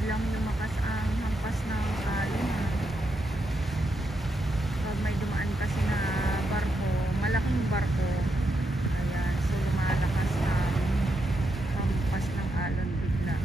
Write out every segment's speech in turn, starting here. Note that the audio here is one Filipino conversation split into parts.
biglang lumakas ang hampas ng alon. Pag may dumaan kasi na barko, malaking barko, ayan, so lumalakas ang hampas ng alon bigla.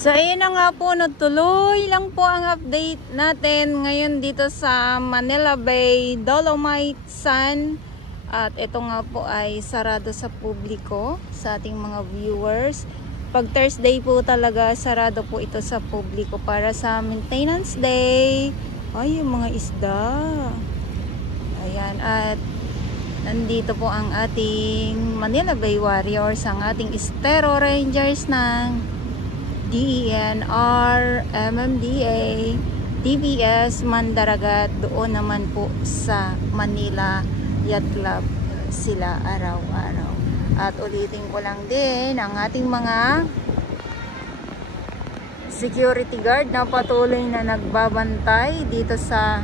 So ayun na nga po, natuloy lang po ang update natin ngayon dito sa Manila Bay, Dolomite Sun. At ito nga po ay sarado sa publiko, sa ating mga viewers. Pag Thursday po talaga, sarado po ito sa publiko para sa maintenance day. Ay, yung mga isda. Ayan, at nandito po ang ating Manila Bay Warriors, ang ating Estero Rangers ng DENR, MMDA, DBS, Mandaragat. Doon naman po sa Manila Yacht Club sila araw-araw. At ulitin ko lang din ang ating mga security guard na patuloy na nagbabantay dito sa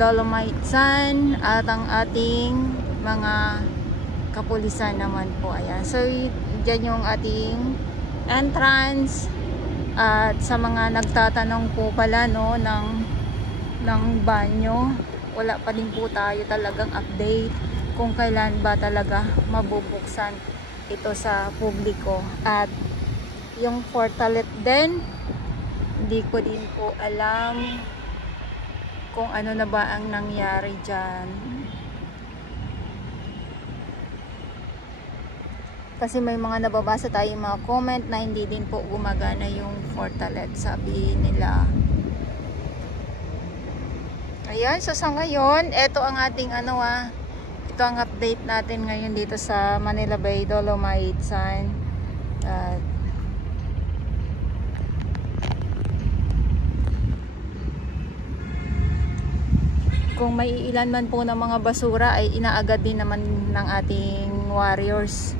Dolomite Sun, at ang ating mga kapulisan naman po. Ayan. So dyan yung ating entrance. At sa mga nagtatanong po pala no ng banyo, wala pa din po tayo talagang update kung kailan ba talaga mabubuksan ito sa publiko. At yung portalet din, hindi ko din po alam kung ano na ba ang nangyari dyan. Kasi may mga nababasa tayong mga comment na hindi din po gumagana yung portalet, sabi nila. Ayan, so sa ngayon, ito ang ating ito ang update natin ngayon dito sa Manila Bay, Dolomite Sun. Kung may ilan man po ng mga basura ay inaagad din naman ng ating warriors.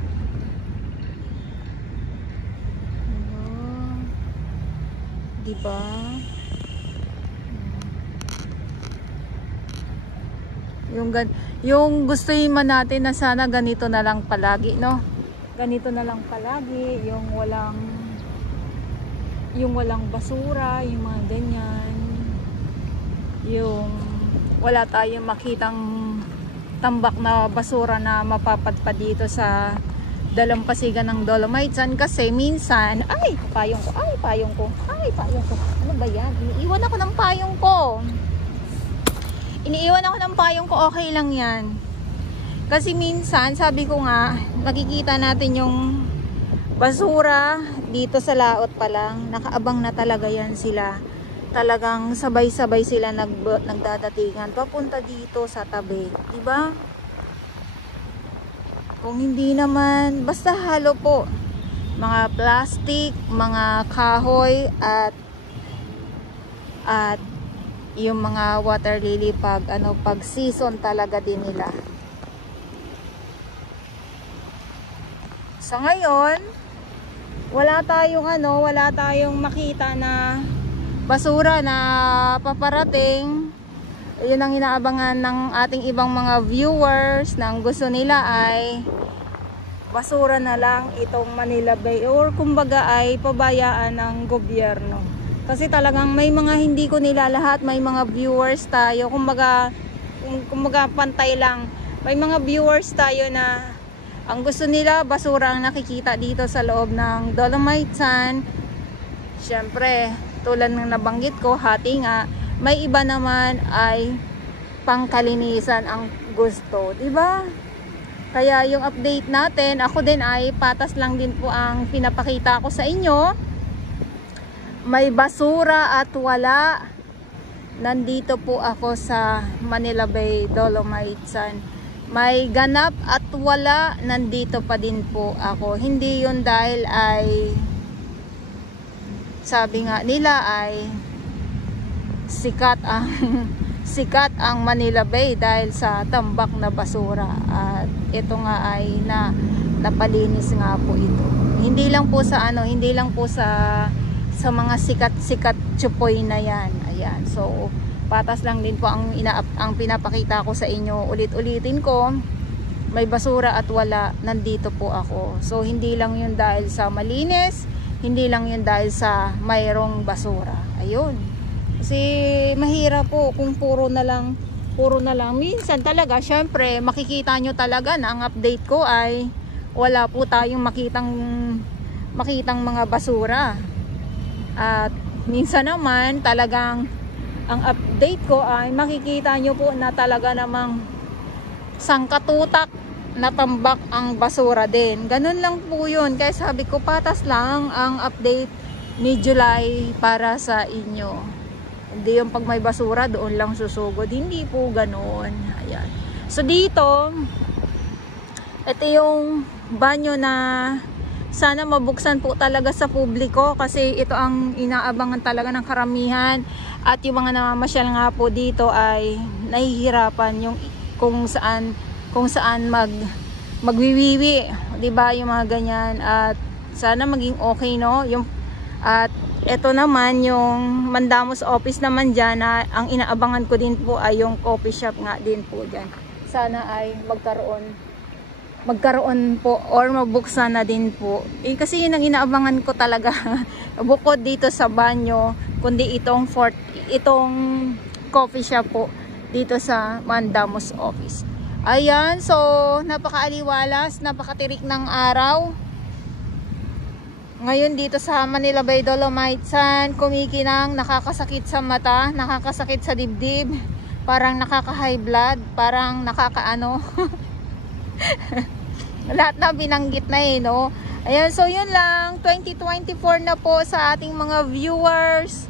Diba? Yung gusto man natin na sana ganito na lang palagi, no? Ganito na lang palagi, yung walang basura, yung mga ganyan. Yung wala tayong makitang tambak na basura na mapapadpad dito sa dalampasigan ng Dolomites. Kasi minsan, payong ko. Ano ba yan? Iniiwan ako ng payong ko. Okay lang yan. Kasi minsan, sabi ko nga, makikita natin yung basura dito sa laot pa lang. Nakaabang na talaga yan sila. Talagang sabay-sabay sila nagdadatingan papunta dito sa tabi, di ba? Kung hindi naman, basta halo po. Mga plastic, mga kahoy at yung mga water lily pag season talaga din nila. Sa ngayon, wala tayong makita na basura na paparating. Yun ang inaabangan ng ating ibang mga viewers na ang gusto nila ay basura na lang itong Manila Bay, or kumbaga ay pabayaan ng gobyerno. Kasi talagang may mga hindi ko nila lahat, may mga viewers tayo, kumbaga pantay lang. May mga viewers tayo na ang gusto nila basura ang nakikita dito sa loob ng Dolomites. Siyempre, tulad ng nabanggit ko, hati nga. May iba naman ay pangkalinisan ang gusto, di ba? Kaya yung update natin, ako din ay patas lang din po ang pinapakita ko sa inyo. May basura at wala. Nandito po ako sa Manila Bay, Dolomites. May ganap at wala, nandito pa din po ako. Hindi yun dahil ay sabi nga nila ay sikat ang Manila Bay dahil sa tambak na basura, at ito nga ay napalinis nga po ito. Hindi lang po sa mga sikat tsupoy na yan. Ayan. So patas lang din po ang pinapakita ko sa inyo. Ulit-ulitin ko, may basura at wala, nandito po ako. So hindi lang yun dahil sa malinis, hindi lang yun dahil sa mayroong basura. Ayun. Kasi mahirap po kung puro na lang. Minsan talaga, syempre, makikita nyo talaga na ang update ko ay wala po tayong makitang mga basura. At minsan naman talagang ang update ko ay makikita nyo po na talaga namang sangkatutak natambak ang basura din. Ganun lang po yun. Kaya sabi ko, patas lang ang update ni July para sa inyo. Hindi yung pag may basura doon lang susugod. Hindi po ganun. Ayan. So dito, ito yung banyo na sana mabuksan po talaga sa publiko, kasi ito ang inaabangan talaga ng karamihan. At yung mga namamasyal nga po dito ay nahihirapan yung kung saan magwiwiwi, 'di ba, yung mga ganyan. At sana maging okay, no? At ito naman yung Mandamos office naman diyan, na ang inaabangan ko din po ay yung coffee shop nga din po diyan. Sana ay magkaroon po or mabuksan na din po. Kasi yun ang inaabangan ko talaga. Bukod dito sa banyo, kundi itong coffee shop po dito sa Mandamos office. Ayan, so napakaaliwalas, napakatirik ng araw. Ngayon dito sa Manila Bay, Dolomites, kumikinang, nakakasakit sa mata, nakakasakit sa dibdib, parang nakaka-high blood, parang nakakaano. Lahat na binanggit na no. Ayan, so yun lang, 2024 na po sa ating mga viewers.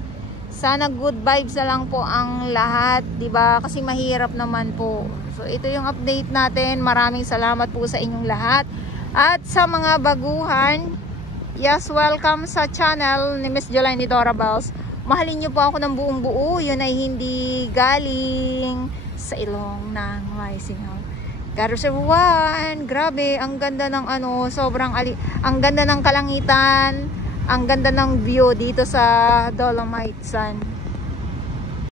Sana good vibes na lang po ang lahat, 'di ba? Kasi mahirap naman po. So ito yung update natin. Maraming salamat po sa inyong lahat. At sa mga baguhan, yes, welcome sa channel ni Miss Jolaine Dorabels. Mahalin niyo po ako ng buong buo. Yun ay hindi galing sa ilong ng may singaw. God bless everyone. Grabe, ang ganda ng ang ganda ng kalangitan, ang ganda ng view dito sa Dolomites.